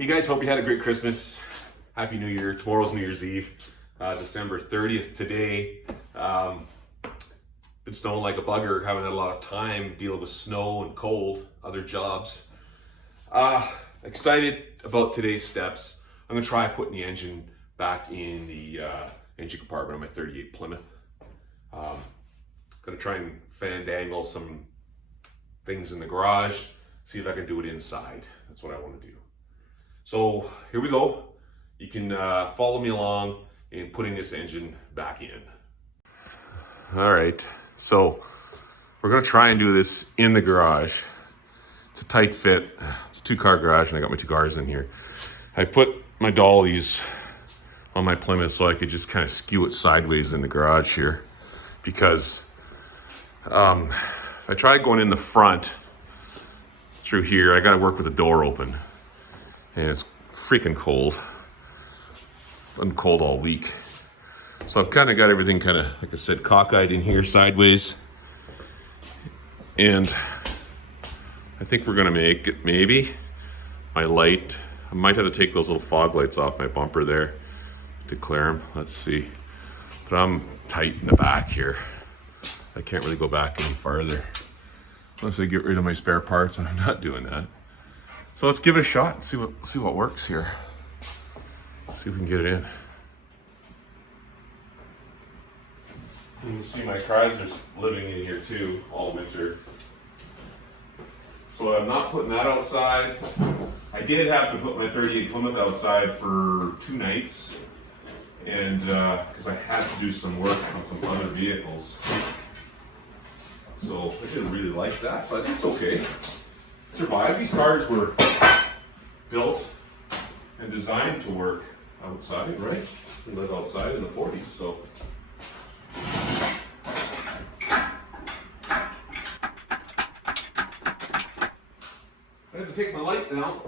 Hey guys, hope you had a great Christmas. Happy New Year. Tomorrow's New Year's Eve, December 30th today. Been snowing like a bugger, haven't had a lot of time dealing with snow and cold, other jobs. Excited about today's steps. I'm gonna try putting the engine back in the engine compartment on my 38 Plymouth. Gonna try and fandangle some things in the garage, see if I can do it inside. That's what I want to do. So here we go. You can follow me along in putting this engine back in. All right, so we're gonna try and do this in the garage. It's a tight fit. It's a 2-car garage and I got my 2 cars in here. I put my dollies on my Plymouth so I could just kind of skew it sideways in the garage here, because if I try going in the front through here, I gotta work with the door open. And it's freaking cold. Been cold all week. So I've kind of got everything kind of, like I said, cockeyed in here sideways. And I think we're gonna make it, maybe, my light. I might have to take those little fog lights off my bumper there to clear them. Let's see. But I'm tight in the back here. I can't really go back any farther unless I get rid of my spare parts, and I'm not doing that. So let's give it a shot and see what works here. See if we can get it in. You can see my Chrysler's living in here too, all winter. So I'm not putting that outside. I did have to put my 38 Plymouth outside for 2 nights, and because I had to do some work on some other vehicles. So I didn't really like that, but it's okay. Survived. These cars were built and designed to work outside, right? And live outside in the 40s, so. I have to take my light down.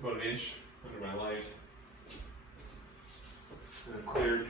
About 1 inch under my light. And I've cleared.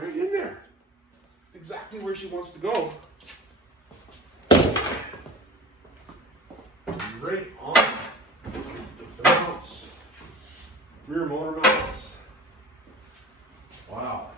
Right in there. It's exactly where she wants to go. Right on the mounts. Rear motor mounts. Wow.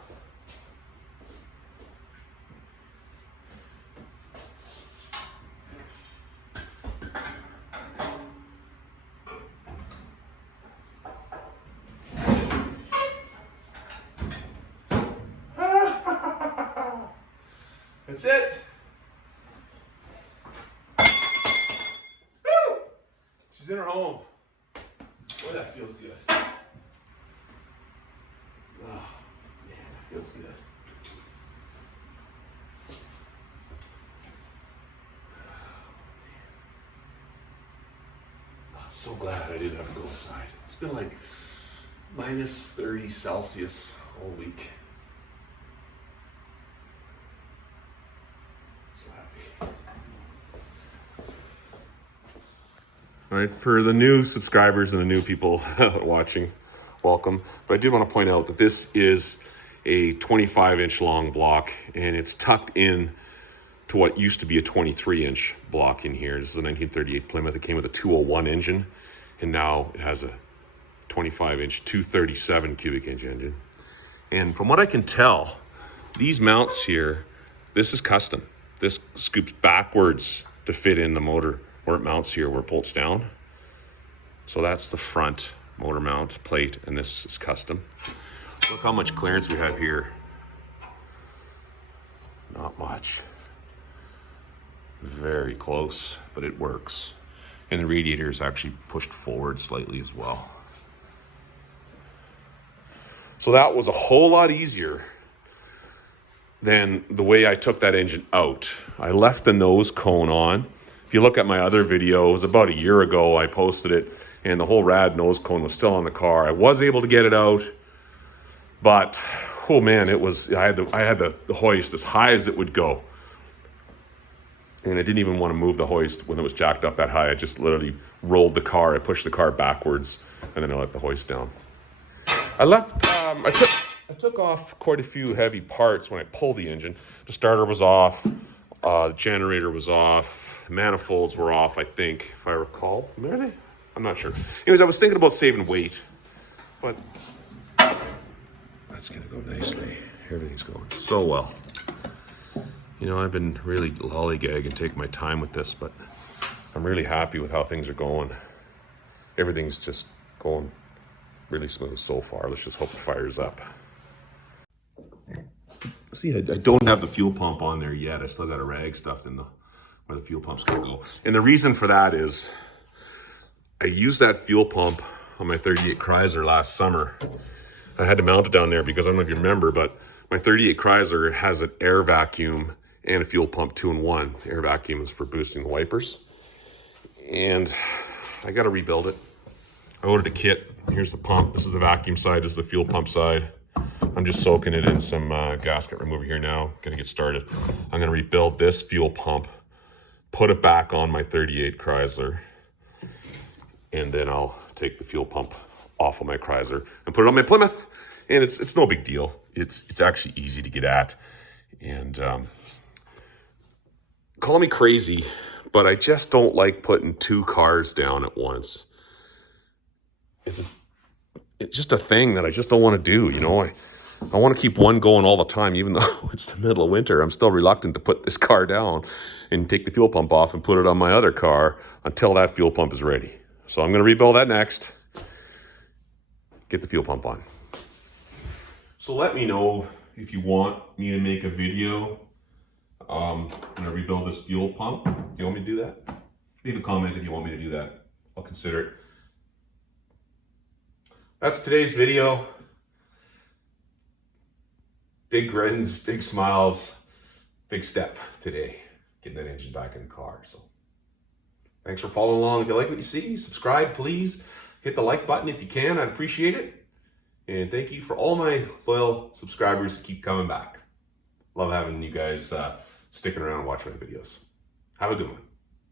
That's it. Woo! She's in her home. Boy, that feels good. Oh, man, that feels good. So glad I didn't have to go inside. It's been like minus 30 Celsius all week. So happy. All right, for the new subscribers and the new people watching, welcome. But I did want to point out that this is a 25-inch long block, and it's tucked in to what used to be a 23-inch block in here. This is a 1938 Plymouth. It came with a 201 engine, and now it has a 25-inch 237 cubic inch engine. And from what I can tell, these mounts here, this is custom. This scoops backwards to fit in the motor where it mounts here, where it bolts down. So that's the front motor mount plate, and this is custom. Look how much clearance we have here. Not much. Very close, but it works. And the radiator is actually pushed forward slightly as well. So that was a whole lot easier than the way I took that engine out. I left the nose cone on. If you look at my other video, it was about a year ago I posted it, and the whole rad nose cone was still on the car. I was able to get it out, but oh man, it was, I had the hoist as high as it would go. And I didn't even want to move the hoist when it was jacked up that high. I just literally rolled the car. I pushed the car backwards, and then I let the hoist down. I took off quite a few heavy parts when I pulled the engine. The starter was off, the generator was off, manifolds were off, I think, if I recall. Are they? I'm not sure. Anyways, I was thinking about saving weight, but that's gonna go nicely. Everything's going so well. You know, I've been really lollygagging, taking my time with this, but I'm really happy with how things are going. Everything's just going really smooth so far. Let's just hope it fires up. See, I don't have the fuel pump on there yet. I still got a rag stuffed in where the fuel pump's gonna go. And the reason for that is I used that fuel pump on my 38 Chrysler last summer. I had to mount it down there because I don't know if you remember, but my 38 Chrysler has an air vacuum and a fuel pump 2-in-1. The air vacuum is for boosting the wipers. And I got to rebuild it. I ordered a kit. Here's the pump. This is the vacuum side. This is the fuel pump side. I'm just soaking it in some gasket remover here now. Gonna get started. I'm gonna rebuild this fuel pump, put it back on my 38 Chrysler, and then I'll take the fuel pump off of my Chrysler and put it on my Plymouth. And it's no big deal. It's actually easy to get at. And call me crazy, but I just don't like putting two cars down at once. It's just a thing that I just don't want to do, you know. I want to keep one going all the time, even though it's the middle of winter. I'm still reluctant to put this car down and take the fuel pump off and put it on my other car until that fuel pump is ready. So I'm going to rebuild that next. Get the fuel pump on. So let me know if you want me to make a video when I rebuild this fuel pump. Do you want me to do that? Leave a comment if you want me to do that. I'll consider it. That's today's video. Big grins, big smiles, big step today. Getting that engine back in the car. So thanks for following along. If you like what you see, subscribe, please. Hit the like button if you can. I'd appreciate it. And thank you for all my loyal subscribers who keep coming back. Love having you guys sticking around and watching my videos. Have a good one.